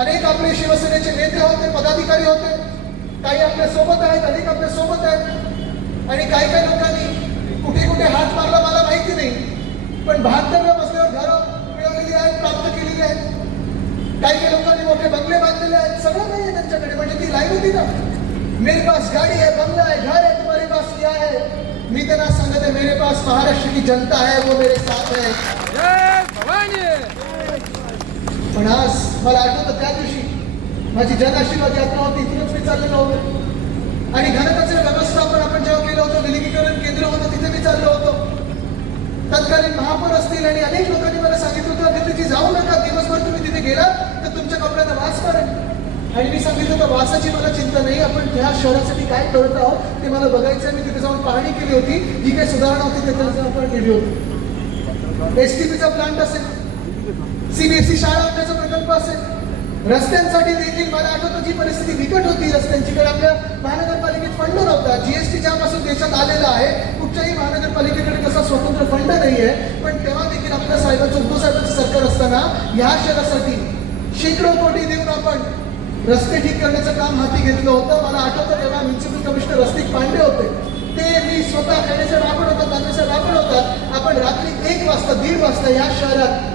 अनेक आपले शिवसेनेचे नेते होते पदाधिकारी होते. काही आपल्यासोबत आहेत अनेक आपल्यासोबत आहेत. आणि काही काही लोकांनी कुठे कुठे हात मारला मला माहिती नाही. पण बहात्तरव्या बसल्यावर घरं मिळवलेली आहेत प्राप्त केलेली आहेत. काही काही लोकांनी मोठे बंगले बांधलेले आहेत. सगळं काही आहे त्यांच्याकडे. म्हणजे ती लाईन होती ना. मेरे पास गाड़ी आहे बंगला आहे घर आहे तुम्हारे पास क्या है? मी त्यांना सांगत आहे मेरे पास महाराष्ट्र की जनता है वो मेरे साथ है. जय भवानी! पण आज मला आठवतं त्या दिवशी माझी जनआशीर्वाद यात्रा होती इथूनच मी चाललेलो होतो. आणि घनकचरा व्यवस्थापन आपण जेव्हा केलं होतं विलगीकरण केंद्र होतं तिथे मी चाललो होतो. तत्कालीन महापौर असतील आणि अनेक लोकांनी मला सांगितलं होतं अगदी जाऊ नका दिवसभर तुम्ही तिथे गेलात तर तुमच्या कपड्याचा वास करेल आणि मी सांगितलं होतं वासाची मला चिंता नाही आपण त्या शहरासाठी काय करत आहोत ते मला बघायचं आहे. मी तिथे जाऊन पाहणी केली होती जी काही सुधारणा होती त्याच्यावर आपण केली होती. एस टी पीचा प्लांट असेल. सीबीएसई शाळा आणण्याचा प्रकल्प असेल. रस्त्यांसाठी देखील मला आठवतं जी परिस्थिती बिकट होती रस्त्यांची. कारण आपल्या महानगरपालिकेत फंड नव्हता. जीएसटी ज्यापासून देशात आलेला आहे कुठच्याही महानगरपालिकेकडे तसा स्वतंत्र फंड नाही आहे पण तेव्हा देखील आपल्या साहेबांचं उद्धव साहेबांचं सरकार असताना ह्या शहरासाठी शेकडो कोटी देऊन आपण रस्ते ठीक करण्याचं काम हाती घेतलं होतं. मला आठवतं तेव्हा म्युन्सिपल कमिशनर रस्तिक पांडे होते. ते मी स्वतः कॅनेचे राबड होता तांबेचे राबड होतात आपण रात्री एक वाजता दीड वाजता या शहरात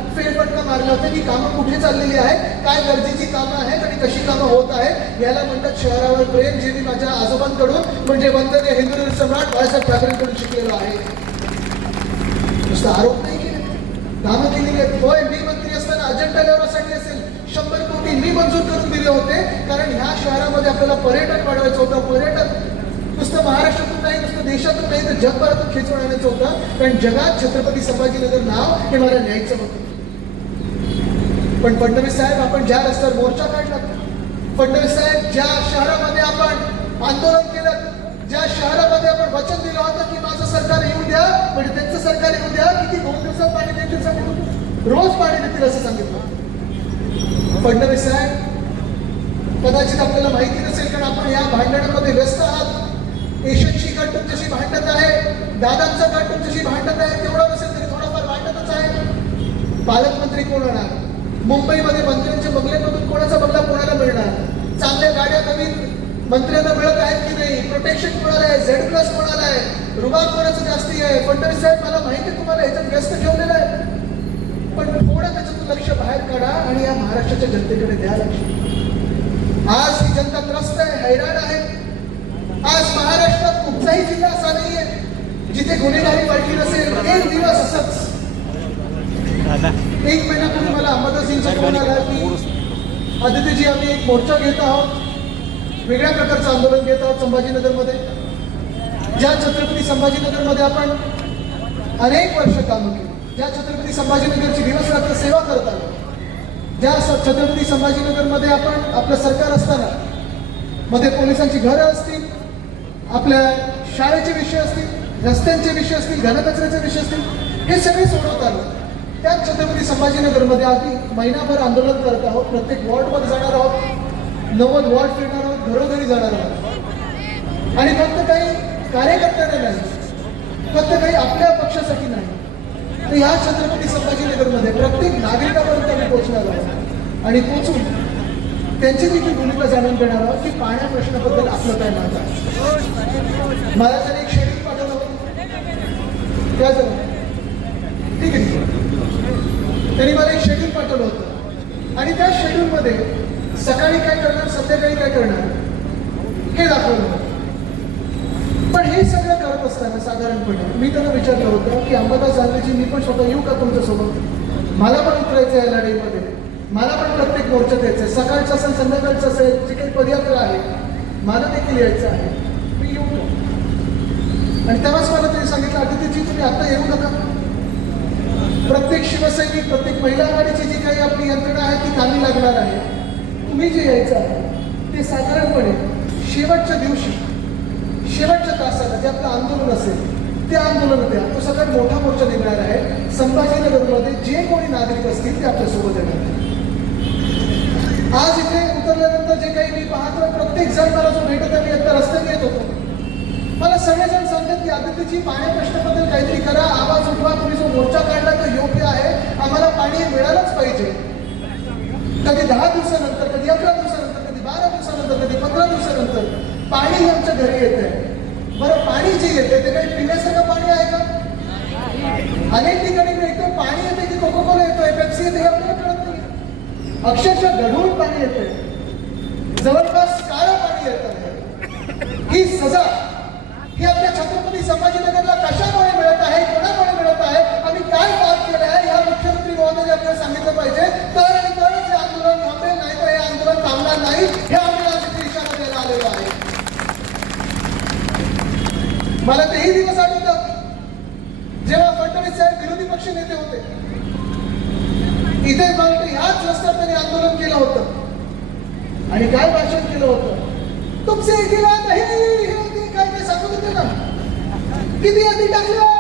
फेरफटका होतं की कामं कुठे चाललेली आहेत काय गरजेची कामं आहेत आणि कशी कामं होत आहेत याला म्हणतात शहरावर प्रेम जे मी माझ्या आजोबांकडून म्हणजे वंदनीय हिंदू सम्राट बाळासाहेब ठाकरेंकडून शिकलेलो आहे. नुसतं आरोप नाही केले. कामं केलेली आहेत होय मी मंत्री असताना अजंठा लेवरासाठी असेल. शंभर कोटी मी मंजूर करून दिले होते कारण ह्या शहरामध्ये आपल्याला पर्यटन वाढवायचं होतं. पर्यटन नुसतं महाराष्ट्रातून नाही नुसतं देशातून नाही तर जगभरातून खेचून आणायचं होतं. कारण जगात छत्रपती संभाजीनगर नाव हे मला न्यायचं होतं. पण फडणवीस साहेब आपण ज्या रस्त्यावर मोर्चा काढला फडणवीस साहेब ज्या शहरामध्ये आपण आंदोलन केलं ज्या शहरामध्ये आपण वचन दिलं होतं की माझं सरकार येऊ द्या म्हणजे त्यांचं सरकार येऊ द्या किती दोन दिवसात पाणी देतील सांगितलं. रोज पाणी देतील असं सांगितलं. फडणवीस साहेब कदाचित आपल्याला माहिती नसेल कारण आपण या भांडणामध्ये व्यस्त आहात. एशियनशी गट तुमच्याशी भांडत आहे दादांचा गट तुमच्याशी भांडत आहे तेवढं नसेल तरी थोडाफार भांडतच आहे. पालकमंत्री कोण होणार? मुंबईमध्ये मंत्र्यांच्या बंगल्यामधून कोणाचा बंगला कोणाला मिळणार? चांगल्या गाड्या नवीन मंत्र्यांना मिळत आहेत की नाही? प्रोटेक्शन कोणाला आहे? झेड प्लस कोणाला आहे? रुबाब कोणाचं जास्ती आहे? फडणवीस साहेब मला माहिती आहे तुम्हाला ह्याच्यात व्यस्त ठेवलेलं आहे. पण थोडं त्याच्यातून लक्ष बाहेर काढा आणि या महाराष्ट्राच्या जनतेकडे द्या लक्ष. आज ही जनता त्रस्त आहे हैराण आहे. आज महाराष्ट्रात कुठचाही जिल्हा असा नाहीये जिथे गुन्हेगारी वाढली नसेल एक दिवस असंच. एक महिन्यापूर्वी मला अहमदासिंगचा फोन आला की आदित्यजी आम्ही एक मोर्चा घेत आहोत. वेगळ्या प्रकारचं आंदोलन घेत आहोत संभाजीनगरमध्ये. ज्या छत्रपती संभाजीनगरमध्ये आपण अनेक वर्ष कामं केली ज्या छत्रपती संभाजीनगरची दिवस रात्र सेवा करत आलो ज्या स- छत्रपती संभाजीनगरमध्ये आपण आपलं सरकार असताना मध्ये पोलिसांची घरं असतील आपल्या शाळेचे विषय असतील रस्त्यांचे विषय असतील घनकचऱ्याचे विषय असतील हे सगळे सोडवत आलं. त्याच छत्रपती संभाजीनगरमध्ये आधी महिनाभर आंदोलन करत आहोत. प्रत्येक वॉर्डमध्ये जाणार आहोत. नव्वद वॉर्ड फिरणार आहोत. घरोघरी जाणार आहोत. आणि फक्त काही कार्यकर्त्यांना नाही फक्त काही आपल्या पक्षासाठी नाही तर ह्या छत्रपती संभाजीनगरमध्ये प्रत्येक नागरिकापर्यंत आम्ही पोहोचणार आहोत. आणि पोचून त्यांची देखील भूमिका जाणून घेणार आहोत की पाण्या प्रश्नाबद्दल आपलं काय मत आहे. मला त्याने एक शेड्यूल पाठवलं ठीक आहे. त्यांनी मला एक शेड्यूल पाठवलं होतं. आणि त्या शेड्यूलमध्ये सकाळी काय करणार संध्याकाळी काय करणार हे दाखवलं होतं. पण हे सगळं करत असताना साधारणपणे मी त्यांना विचारलं होतं की अंबादास गांधीजी मी पण स्वतः येऊ का तुमच्यासोबत? मला पण उतरायचं आहे या लढाईमध्ये. मला पण प्रत्येक मोर्चा द्यायचं आहे सकाळचं असेल संध्याकाळचं असेल जे काही पदयात्रा आहे मला देखील यायचं आहे. मी येऊ आणि तेव्हाच मला त्यांनी सांगितलं अतिथीजी तुम्ही आता येऊ नका. प्रत्येक शिवसैनिक प्रत्येक महिला आघाडीची जी काही आपली यंत्रणा आहे ती कामी लागणार आहे. तुम्ही जे यायचं आहे ते साधारणपणे शेवटच्या दिवशी शेवटच्या तासाला जे आपलं आंदोलन असेल ते आंदोलन द्या. तो सगळ्यात मोठा मोर्चा निघणार आहे. संभाजीनगरमध्ये जे कोणी नागरिक असतील ते आपल्यासोबत येणार आज इथे उतरल्यानंतर जे काही मी पाहतो प्रत्येक जण मला जो भेटत आहे मी आता रस्त्याने येत होतो. मला सगळेजण सांगतात की आदित्यजी पाण्या प्रश्नाबद्दल काहीतरी करा आवाज उठवा तुम्ही जो मोर्चा काढला तो योग्य आहे आम्हाला पाणी मिळालंच पाहिजे. कधी दहा दिवसानंतर कधी अकरा दिवसानंतर कधी बारा दिवसानंतर कधी पंधरा दिवसानंतर पाणी हे आमच्या घरी येत आहे बरं पाणी जे येते ते काही पिण्यासारखं पाणी आहे का? अनेक ठिकाणी मिळतं पाणी येते की कोको कोला येतोय पेप्सी येते हे आपल्याला कळत नाही. अक्षरशः गढूळ पाणी येते जवळपास काळं पाणी येत आहे ही सजा सांगितलं पाहिजे. तर आणि तरच हे आंदोलन थांबेल नाही तर हे आंदोलन थांबणार नाही. हे आम्हाला आज इशारा द्यायला आलेला आहे. मला तेही दिवस आठवतात जेव्हा फडणवीस साहेब विरोधी पक्ष नेते होते. इथे मला ह्याच रस्त्यात त्यांनी आंदोलन केलं होतं. आणि काय भाषण केलं होतं? तुमचे इतिहास नाही हे काय काय सांगत होते ना किती आधी टाकलं?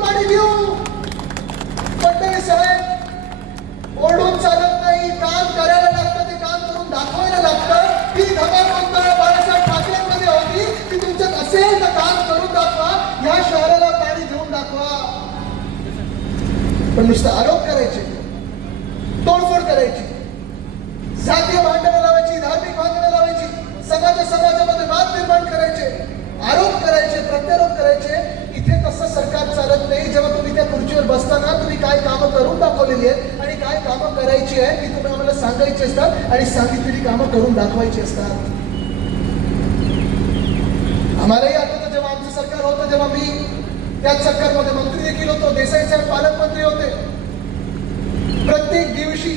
पाणी देऊ फडणवीस साहेब ओढून चालत नाही. काम करायला लागतं ते काम करून दाखवायला लागतं. ती धमाल आमदार बाळासाहेब ठाकरेंमध्ये होती. ती तुमच्यात असेल तर काम करून दाखवा. या शहराला पाणी घेऊन दाखवा. पण नुसतं आरोप करायचे. तोडफोड करायची. जातीय भांडणं लावायची धार्मिक भांडणं लावायची. समाज समाजामध्ये वाद निर्माण करायचे. आरोप करायचे प्रत्यारोप करायचे. असं सरकार चालत नाही. जेव्हा तुम्ही त्या खुर्चीवर बसताना तुम्ही काय कामं करून दाखवलेली आहेत आणि काय कामं करायची आहे ती तुम्ही आम्हाला सांगायची असतात आणि सांगितलेली कामं करून दाखवायची असतात. आम्हालाही आठवतं जेव्हा आमचं सरकार होतं जेव्हा मी त्याच सरकारमध्ये मंत्री देखील होतो देसाई साहेब पालकमंत्री होते. प्रत्येक दिवशी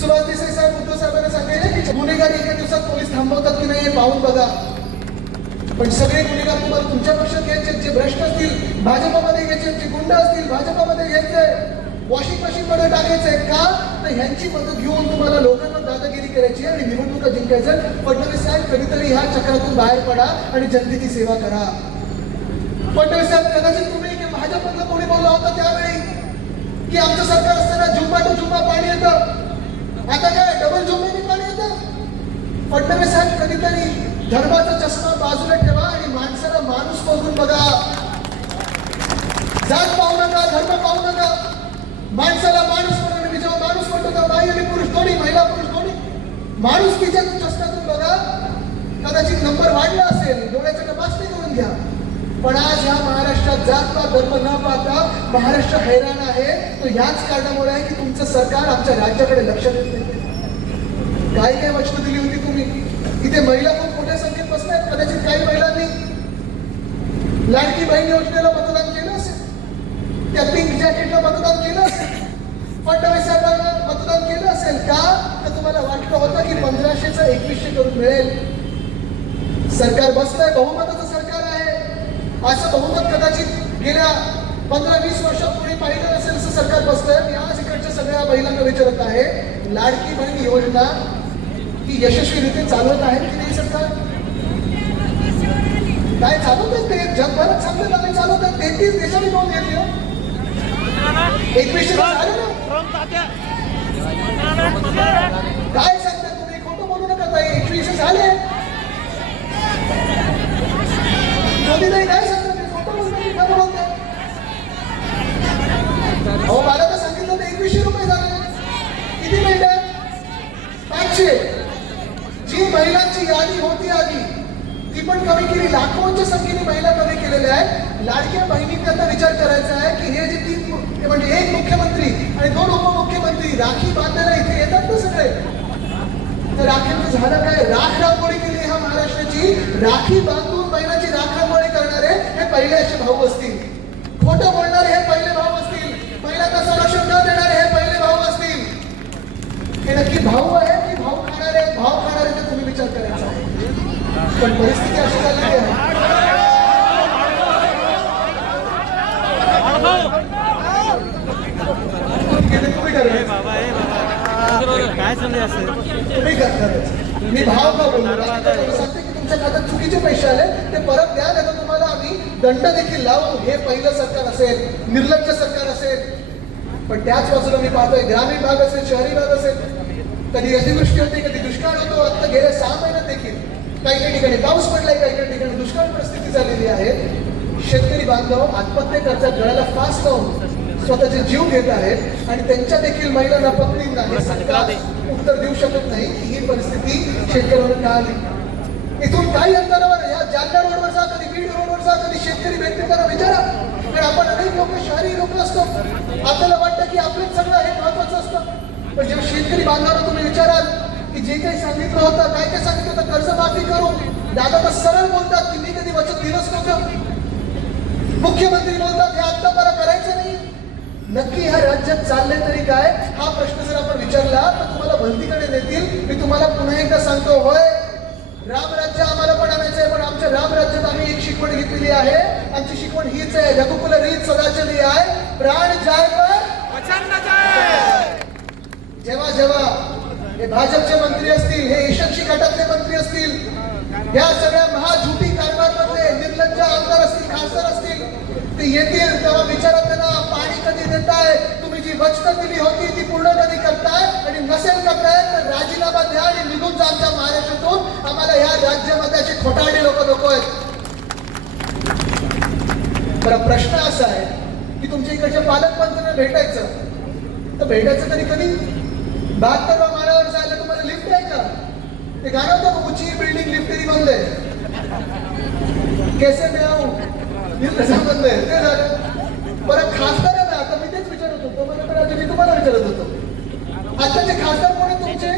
सुभाष देसाई साहेब उद्धव साहेबांना सांगितले की गुन्हेगारी एका दिवसात पोलीस थांबवतात की नाही हे पाहून बघा. पण सगळे गुन्हेगार तुम्हाला तुमच्या पक्षात घ्यायचे जे भ्रष्ट असतील भाजपामध्ये घ्यायचे जे गुंड असतील भाजपामध्ये घ्यायचे. वॉशिंग मशीन मध्ये टाकायचंय का? तर ह्यांची मदत घेऊन तुम्हाला लोकांना दादागिरी करायची आणि निवडणुका जिंकायचं फडणवीस साहेब कधीतरी ह्या चक्रातून बाहेर पडा आणि जनतेची सेवा करा. फडणवीस साहेब कदाचित तुम्ही भाजपमधलं कोणी बोलला होता त्यावेळी की आमचं सरकार असताना झुंबा टू झुंबा पाणी येतं. आता काय डबल झुंबेने पाणी येतं? फडणवीस साहेब कधीतरी धर्माचा चष्मा बाजूला बघा. जात पाहू नका धर्म पाहू नका. माणसाला माणूस म्हणून मी जेव्हा माणूस म्हणतो तेव्हा बाई आणि पुरुष दोन्ही महिला पुरुष दोन्ही. माणूस तिच्या चष्म्यातून बघा. कदाचित नंबर वाढला असेल डोळ्याच्या तपासणी करून घ्या. पण आज ह्या महाराष्ट्रात जात पात धर्म न पाहता महाराष्ट्र हैराण आहे. तो ह्याच कारणामुळे आहे की तुमचं सरकार आमच्या राज्याकडे लक्ष देत नाही. काय काय वचनं दिली होती तुम्ही. इथे महिला खूप मोठ्या संख्येत बसल्यात कदाचित काही महिला लाडकी बहीण योजनेला मतदान केलं असेल. त्या पिंक जॅकेटला मतदान केलं असेल. फडणवीस साहेबांना मतदान केलं असेल का? तर तुम्हाला वाटलं होतं की पंधराशेचं एकवीसशे करून मिळेल. सरकार बसलंय बहुमताचं सरकार आहे. असं बहुमत कदाचित गेल्या पंधरा वीस वर्षात कोणी पाहिलं असेल असं सरकार बसलंय मी आज इकडच्या सगळ्या महिलांना विचारत आहे लाडकी बहीण योजना ती यशस्वीरित्या चालवत आहे की नाही सरकार? काय चालवत ते? जगभरात चांगलं नाही चालवत आहे तेहतीस देशांनी नोंद घेतली हो. एकवीसशे काय सांगता तुम्ही? खोटं बोलू नका ताई. एकवीसशे झाले. मोदी नाही काय सांगता ते खोटं बोलतो खरं बोलतो. अहो मला तर सांगितलं तर एकवीसशे रुपये झाले. किती मिळतात पाचशे. जी महिलांची यादी होती आधी. ती पण कमी केली. लाखोंच्या संख्येने महिला कमी केलेल्या आहेत. लाडक्या बहिणींनी आता विचार करायचा आहे की हे जे तीन म्हणजे एक मुख्यमंत्री आणि दोन उपमुख्यमंत्री राखी बांधायला इथे येतात ना सगळे? तर राखीचं झालं काय? राख रांगोळी केली ह्या महाराष्ट्राची. राखी बांधून महिलाची राख रांगोळी करणारे हे पहिले असे भाऊ असतील. खोटं बोलणारे हे पहिले भाऊ असतील. महिलांना संरक्षण न देणारे हे पहिले भाऊ असतील? हे नक्की भाऊ आहे की भाऊ खाणारे आहेत? भाव खाणारे ते तुम्ही विचार करायचा आहे पण परिस्थिती अशी झालेली आहे. की ते तुम्ही ठरवायचं. काय समजे असेल तुम्ही करतातच मी भाव का बोललो बाकी काय बोललो? सांगते की तुमच्या खात्यात चुकीचे पैसे आले ते परत द्या नाही तुम्हाला आम्ही दंड देखील लावू. हे पहिलं सरकार असेल निर्लज्ज सरकार असेल. पण त्याच बाजूला मी पाहतोय ग्रामीण भाग असेल शहरी भाग असेल कधी अतिवृष्टी होते कधी दुष्काळ होतो आता गेल्या सहा महिन्यात देखील. काही काही ठिकाणी पाऊस पडलाय काही काही ठिकाणी दुष्काळ परिस्थिती झालेली आहे. शेतकरी बांधव आत्महत्या करतात गळ्याला फास लावून स्वतःचे जीव घेत आहेत आणि त्यांच्या देखील महिलांना पत्नींना हे सरकार उत्तर देऊ शकत नाही. की ही परिस्थिती शेतकऱ्यांवर का आली इथून काही अंतरावर या जालना रोडवर जा कधी बीड रोडवर जा कधी शेतकरी भेटते विचारा. कारण आपण अनेक लोक शहरी लोक असतो. आपल्याला वाटतं की आपलंच सगळं हे महत्वाचं असतं. पण जेव्हा शेतकरी बांधवांना तुम्ही विचाराल की जे काही सांगितलं होतं काय काय सांगितलं होतं कर्जमाफी करू दादा तर सरळ बोलतात की मी कधी वचन दिलंच नव्हतं. मुख्यमंत्री बोलतात हे आता मला करायचं नाही. नक्की ह्या राज्यात चाललंय तरी काय? हा प्रश्न जर आपण विचारला तर तुम्हाला भलतीकडे नेतील. मी तुम्हाला पुन्हा एकदा सांगतो होय रामराज्य आम्हाला पण आणायचं आहे पण आमच्या रामराज्यात आम्ही एक शिकवण घेतलेली आहे. आमची शिकवण हीच आहे रघुकुल रीत सदा चली आहे. प्राण जाय पर जेव्हा जेव्हा हे भाजपचे मंत्री असतील हे यशस्वी गटातले मंत्री असतील या सगळ्या महाझुटी कारभारमधले निर्लज्ज आमदार असतील खासदार असतील ते येतील तेव्हा विचारत त्यांना पाणी कधी देताय? तुम्ही जी वचनं दिली होती ती पूर्ण कधी करताय? आणि नसेल करताय तर राजीनामा द्या आणि निघून जा आमच्या महाराष्ट्रातून. आम्हाला ह्या राज्यामध्ये असे खोटारडी लोक नको आहेत. बरं प्रश्न असा आहे की तुमच्या इकडच्या पालकमंत्र्यांना भेटायचं. तर भेटायचं तरी कधी? बहात्तरवा माळ्यावर जायला तुम्हाला लिफ्ट आहे का? ते गाणं होतं ऊंची बिल्डिंग लिफ्ट तरी बंद आहे. कैसे मैं आऊ? लिफ्ट बंद आहे ते झालं. बरं खासदार आहे ना आता मी तेच विचारत होतो. मला तर आता मी तुम्हाला विचारत होतो. आताचे खासदार कोण आहे तुमचे?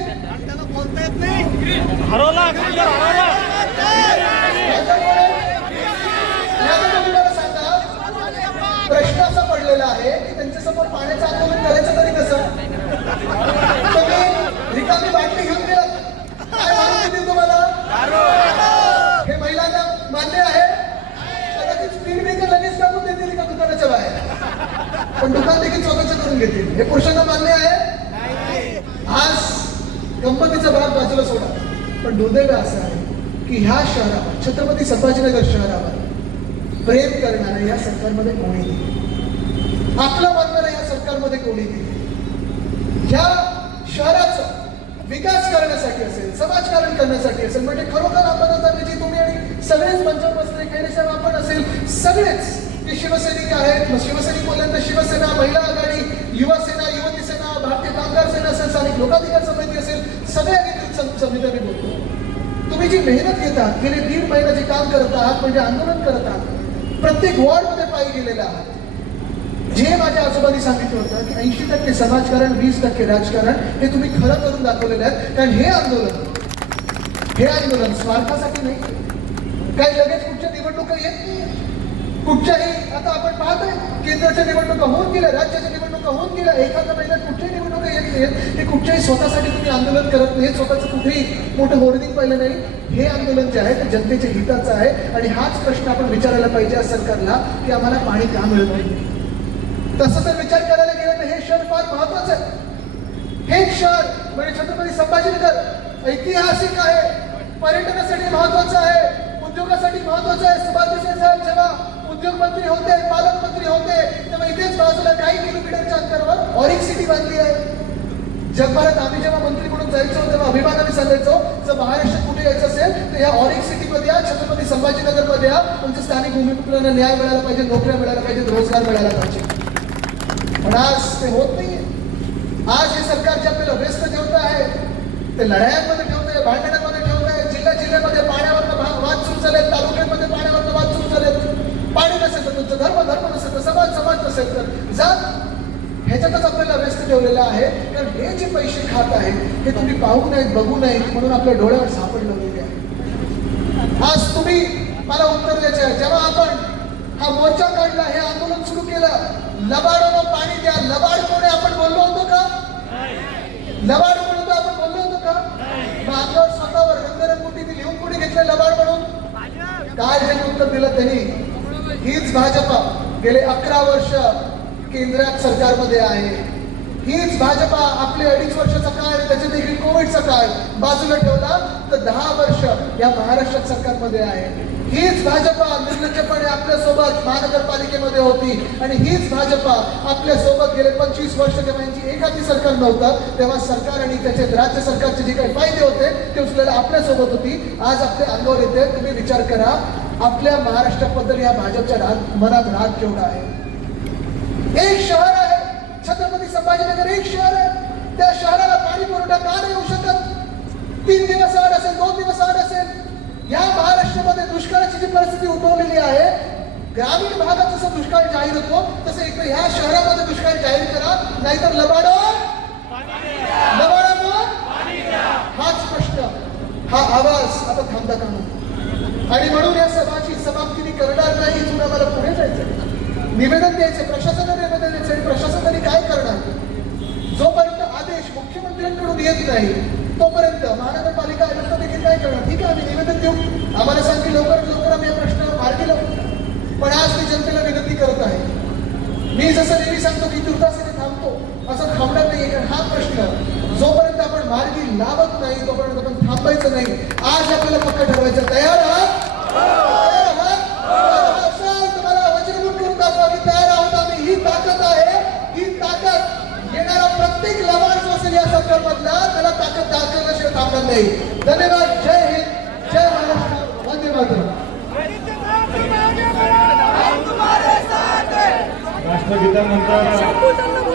हरवला हरवला. आहे? मी आता तुम्हाला सांगा. प्रश्न असा पडलेला आहे की त्यांच्यासमोर पाण्याचं आंदोलन करायचं तरी कसं तुम्ही रिकामी बाटली घेऊन गेलात काय म्हणून देतील तुम्हाला हे महिलांना मान्य आहे कदाचित स्पीड ब्रेकर लगेच टाकून देतील का दुकानाच्या बाहेर पण दुकान देखील स्वतःच करून घेतील. हे पुरुषांना मान्य आहे? आज गंमतीचा भाग बाजूला सोडा. पण दुर्दैव असं आहे की ह्या शहरावर छत्रपती संभाजीनगर शहरावर प्रेम करणारं या सरकारमध्ये कोणी नाही. आपलं मानणारं या सरकारमध्ये कोणी नाही. ह्या शहराचा विकास करण्यासाठी असेल समाजकारण करण्यासाठी असेल म्हणजे खरोखर आपण आता जी तुम्ही आणि सगळेच मंचावर बसले खैरेसाहेब आपण असेल सगळेच ते शिवसैनिक आहेत. मग शिवसैनिक बोलल्यानंतर शिवसेना महिला आघाडी युवा सेना युवती सेना भारतीय कामगार सेना असेल स्थानिक लोकाधिकार समिती असेल सगळ्या समित्या मी बोलतो. तुम्ही जी मेहनत घेता गेले दीड महिने जे काम करत आहात म्हणजे आंदोलन करत आहात प्रत्येक वॉर्डमध्ये पायी गेलेले आहात. जे माझ्या आजोबांनी सांगितलं होतं की ऐंशी टक्के समाजकारण वीस टक्के राजकारण हे तुम्ही खरं करून दाखवलेलं आहे कारण हे आंदोलन हे आंदोलन स्वार्थासाठी नाही. काही लगेच कुठच्या निवडणुका येत नाही. कुठच्याही आता आपण पाहतोय केंद्राच्या निवडणुका होऊन गेल्या राज्याच्या निवडणुका होऊन गेल्या एखाद्या महिन्यात कुठच्याही निवडणुका येत नाहीत हे कुठच्याही स्वतःसाठी तुम्ही आंदोलन करत नाही स्वतःचं कुठेही मोठं होर्डिंग पाहिलं नाही. हे आंदोलन जे आहे ते जनतेच्या हिताचं आहे आणि हाच प्रश्न आपण विचारायला पाहिजे या सरकारला की आम्हाला पाणी का मिळत नाही? तसं जर विचार करायला गेलं तर हे शहर फार महत्वाचं आहे. हे शहर म्हणजे छत्रपती संभाजीनगर ऐतिहासिक आहे पर्यटनासाठी महत्वाचं आहे उद्योगासाठी महत्वाचं आहे सुभाष देसाई साहेब जेव्हा उद्योग मंत्री होते पालकमंत्री होते तेव्हा इथेच बाजूला काही किलोमीटरच्या अंतरावर ऑरिक सिटी बांधली आहे जगभरात आम्ही जेव्हा मंत्री म्हणून जायचो तेव्हा अभिमानाने सांगायचो जर महाराष्ट्रात कुठे यायचं असेल तर या ऑरिक सिटीमध्ये या छत्रपती संभाजीनगरमध्ये या तुमच्या स्थानिक भूमिपुत्रांना न्याय मिळाला पाहिजे नोकऱ्या मिळायला पाहिजेत रोज़गार मिळाला पाहिजे पण आज ते होत नाहीये आज हे सरकार जे आपल्याला व्यस्त ठेवत आहे ते लढायांमध्ये ठेवत आहे भांडणांमध्ये ठेवत आहे जिल्ह्या जिल्ह्यामध्ये पाण्यावर वाद सुरू झाले तालुक्यांमध्ये पाण्यावर वाद सुरू झाले पाणी नसेल तर तुमचं धर्म धर्म नसेल तर समाज समाज नसेल तर जात. ह्याच्यातच आपल्याला व्यस्त ठेवलेलं आहे. कारण हे जे पैसे खात आहेत हे तुम्ही पाहू नयेत बघू नयेत म्हणून आपल्या डोळ्यावर सापडलं गेले आहे आज तुम्ही मला उत्तर द्यायचे आहे. जेव्हा आपण हा मोर्चा काढला हे आंदोलन सुरू केलं लबाडोनं पाणी द्या. लबाड कोणी आपण बोललो होतो का? लबाड होतो आपण बोललो होतो का? मग अंगावर स्वतःवर रंगरंगोटी लिहून कोणी घेतलं लबाड म्हणून? काय ज्यांनी उत्तर दिलं त्यांनी? हीच भाजपा गेले अकरा वर्ष केंद्रात सरकारमध्ये आहे. हीच भाजपा आपले अडीच वर्षाचा काळ त्याच्या देखील कोविडचा काळ बाजूला ठेवला तर दहा वर्ष या महाराष्ट्रात सरकारमध्ये आहे. हीच भाजपा निर्लज्जपणे आपल्यासोबत महानगरपालिकेमध्ये होती. आणि हीच भाजपा आपल्यासोबत गेले पंचवीस वर्ष तेव्हा यांची एखादी सरकार नव्हतं तेव्हा सरकार आणि त्याचे राज्य सरकारचे जे काही फायदे होते ते उचलायला आपल्यासोबत होती. आज आपल्या अंगावर येते तुम्ही विचार करा आपल्या महाराष्ट्राबद्दल या भाजपच्या राग मनात राग केवढा आहे? एक शहर आहे छत्रपती संभाजीनगर एक शहर आहे. त्या शहराला पाणी पुरवठा का नाही होऊ शकत? तीन दिवस आड असेल दोन दिवस आड असेल. या महाराष्ट्रामध्ये दुष्काळाची जी परिस्थिती उद्भवलेली आहे ग्रामीण भागात जसं दुष्काळ जाहीर होतो तसं एक ह्या शहरामध्ये दुष्काळ जाहीर करा नाहीतर लबाड लबाडामुळे हाच प्रश्न हा आवाज आता थांबता का आणि म्हणून या सभाची समाप्ती मी करणार नाही इथून आम्हाला पुढे जायचं निवेदन द्यायचं प्रशासनाला निवेदन द्यायचं आणि प्रशासनाने काय करणार? जोपर्यंत आदेश मुख्यमंत्र्यांकडून येत नाही तोपर्यंत महानगरपालिका आयुक्त देखील काय करणार? ठीक आहे आम्ही निवेदन देऊ. आम्हाला सांग की लवकरात लवकर आम्ही या प्रश्नावर मार्गी लावू पण आज मी जनतेला विनंती करत आहे. मी जसं नेहमी सांगतो की तुर्तासेने थांबतो असं थांबणार नाही कारण हा प्रश्न जोपर्यंत आपण मार्गी लावत नाही तोपर्यंत आपण थांबायचं नाही. आज आपल्याला पक्क ठरवायचं तयार तयार थांबणार नाही धन्यवाद. जय हिंद. जय महाराष्ट्र. वंदे मातरम. राष्ट्रगीतानंतर